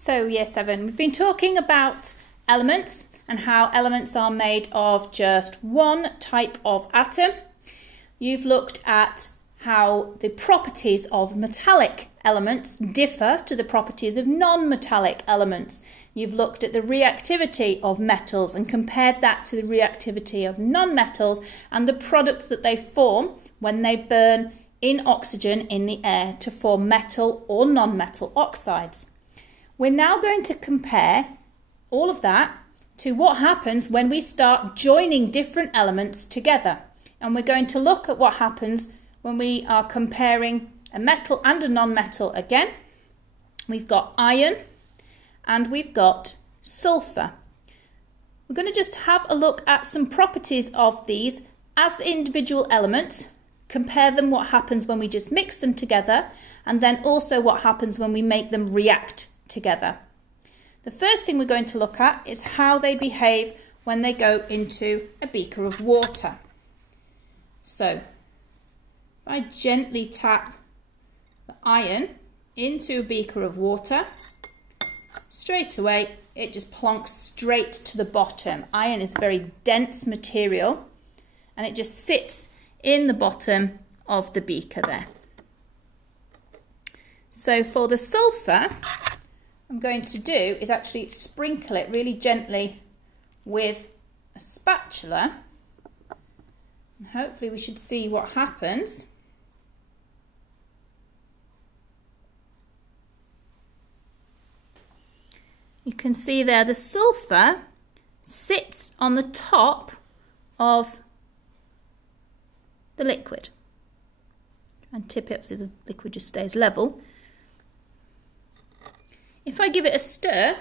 So year 7, we've been talking about elements and how elements are made of just one type of atom. You've looked at how the properties of metallic elements differ to the properties of non-metallic elements. You've looked at the reactivity of metals and compared that to the reactivity of non-metals and the products that they form when they burn in oxygen in the air to form metal or non-metal oxides. We're now going to compare all of that to what happens when we start joining different elements together. And we're going to look at what happens when we are comparing a metal and a non-metal again. We've got iron and we've got sulfur. We're going to just have a look at some properties of these as the individual elements, compare them what happens when we just mix them together, and then also what happens when we make them react together. The first thing we're going to look at is how they behave when they go into a beaker of water. So, if I gently tap the iron into a beaker of water, straight away it just plonks straight to the bottom. Iron is a very dense material and it just sits in the bottom of the beaker there. So for the sulfur, I'm going to do is actually sprinkle it really gently with a spatula. And hopefully we should see what happens. You can see there the sulfur sits on the top of the liquid. And tip it so the liquid just stays level. If I give it a stir,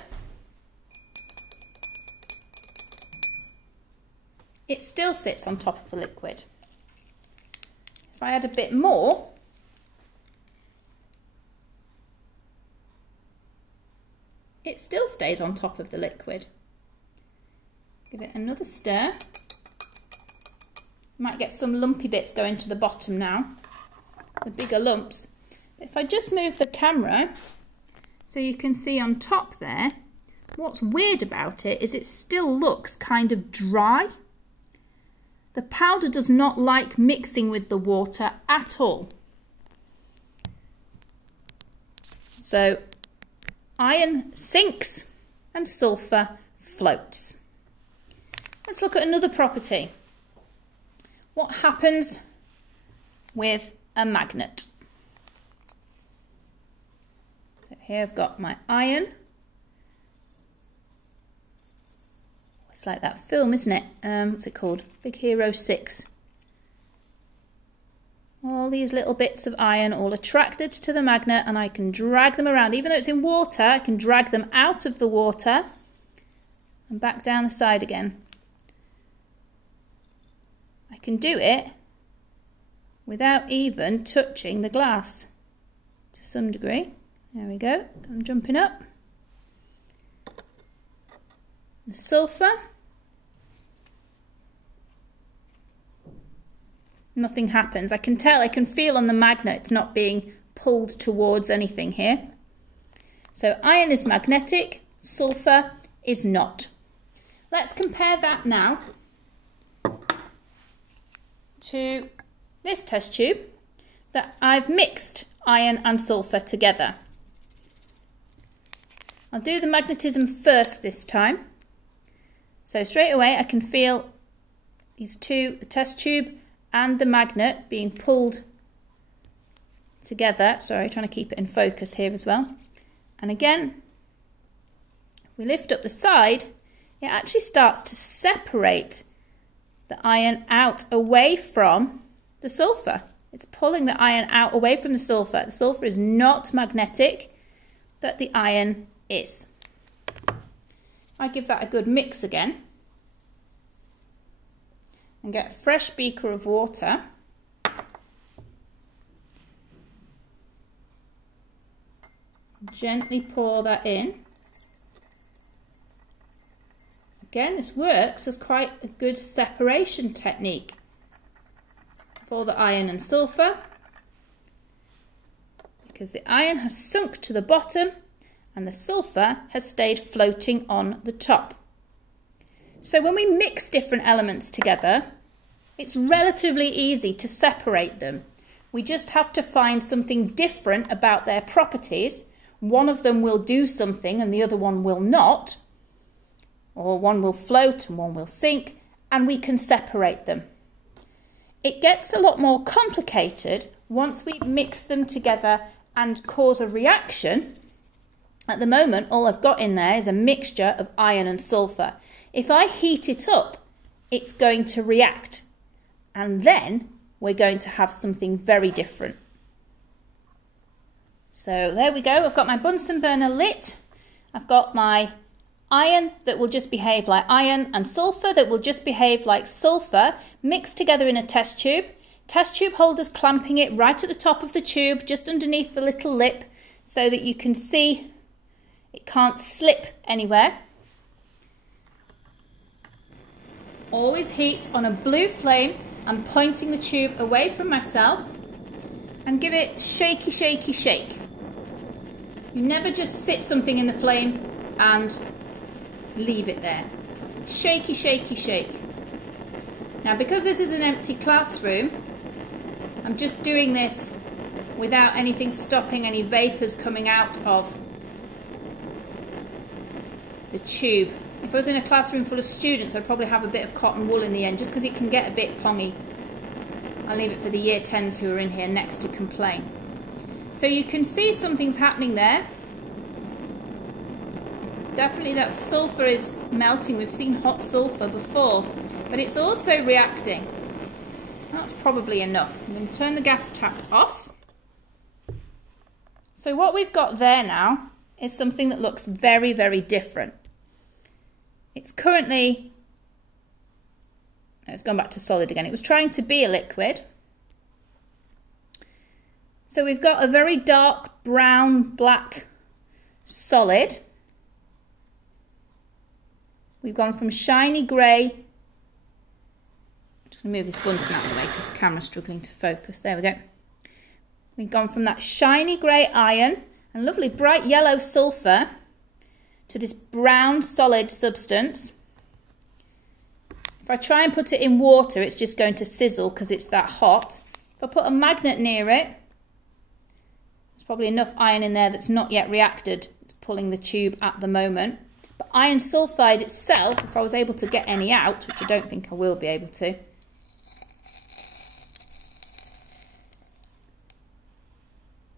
it still sits on top of the liquid. If I add a bit more, it still stays on top of the liquid. Give it another stir. Might get some lumpy bits going to the bottom now, the bigger lumps. If I just move the camera so you can see on top there, what's weird about it is it still looks kind of dry. The powder does not like mixing with the water at all. So iron sinks and sulfur floats. Let's look at another property. What happens with a magnet? So here I've got my iron. It's like that film, isn't it? What's it called? Big Hero 6. All these little bits of iron all attracted to the magnet, and I can drag them around. Even though it's in water, I can drag them out of the water and back down the side again. I can do it without even touching the glass to some degree. There we go. I'm jumping up. The sulfur. Nothing happens. I can tell, I can feel on the magnet it's not being pulled towards anything here. So iron is magnetic, sulfur is not. Let's compare that now to this test tube that I've mixed iron and sulfur together. I'll do the magnetism first this time. So straight away I can feel these two, the test tube and the magnet, being pulled together. Sorry, trying to keep it in focus here as well. And again, if we lift up the side, it actually starts to separate the iron out away from the sulfur. It's pulling the iron out away from the sulfur. The sulfur is not magnetic, but the iron is. I give that a good mix again and get a fresh beaker of water. Gently pour that in. Again, this works as quite a good separation technique for the iron and sulfur, because the iron has sunk to the bottom and the sulfur has stayed floating on the top. So when we mix different elements together, it's relatively easy to separate them. We just have to find something different about their properties. One of them will do something and the other one will not, or one will float and one will sink, and we can separate them. It gets a lot more complicated once we mix them together and cause a reaction. At the moment, all I've got in there is a mixture of iron and sulfur. If I heat it up, it's going to react, and then we're going to have something very different. So there we go. I've got my Bunsen burner lit. I've got my iron that will just behave like iron and sulfur that will just behave like sulfur mixed together in a test tube. Test tube holders clamping it right at the top of the tube, just underneath the little lip, so that you can see it can't slip anywhere. Always heat on a blue flame. I'm pointing the tube away from myself and give it shaky, shaky, shake. You never just sit something in the flame and leave it there. Shaky, shaky, shake. Now, because this is an empty classroom, I'm just doing this without anything stopping any vapours coming out of the tube. If I was in a classroom full of students, I'd probably have a bit of cotton wool in the end, just because it can get a bit pongy. I'll leave it for the year 10s who are in here next to complain. So you can see something's happening there. Definitely that sulfur is melting. We've seen hot sulfur before, but it's also reacting. That's probably enough. I'm going to turn the gas tap off. So what we've got there now is something that looks very, very different. It's currently, no, it's gone back to solid again. It was trying to be a liquid. So we've got a very dark brown, black solid. We've gone from shiny grey. I'm just going to move this Bunsen out of the way because the camera's struggling to focus. There we go. We've gone from that shiny grey iron and lovely bright yellow sulfur to this brown solid substance. If I try and put it in water, it's just going to sizzle because it's that hot. If I put a magnet near it, there's probably enough iron in there that's not yet reacted. It's pulling the tube at the moment. But iron sulfide itself, if I was able to get any out, which I don't think I will be able to,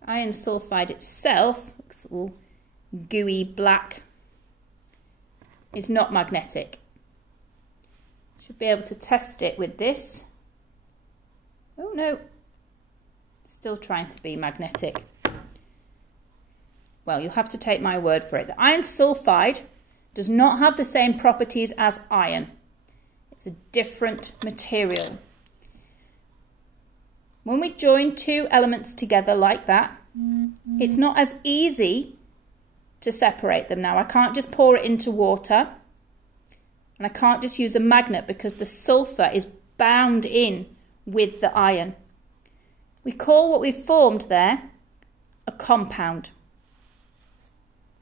iron sulfide itself looks all gooey black. It's not magnetic. Should be able to test it with this. Oh no, still trying to be magnetic. Well, you'll have to take my word for it. The iron sulfide does not have the same properties as iron. It's a different material. When we join two elements together like that, it's not as easy to separate them now. I can't just pour it into water, and I can't just use a magnet because the sulfur is bound in with the iron. We call what we've formed there a compound.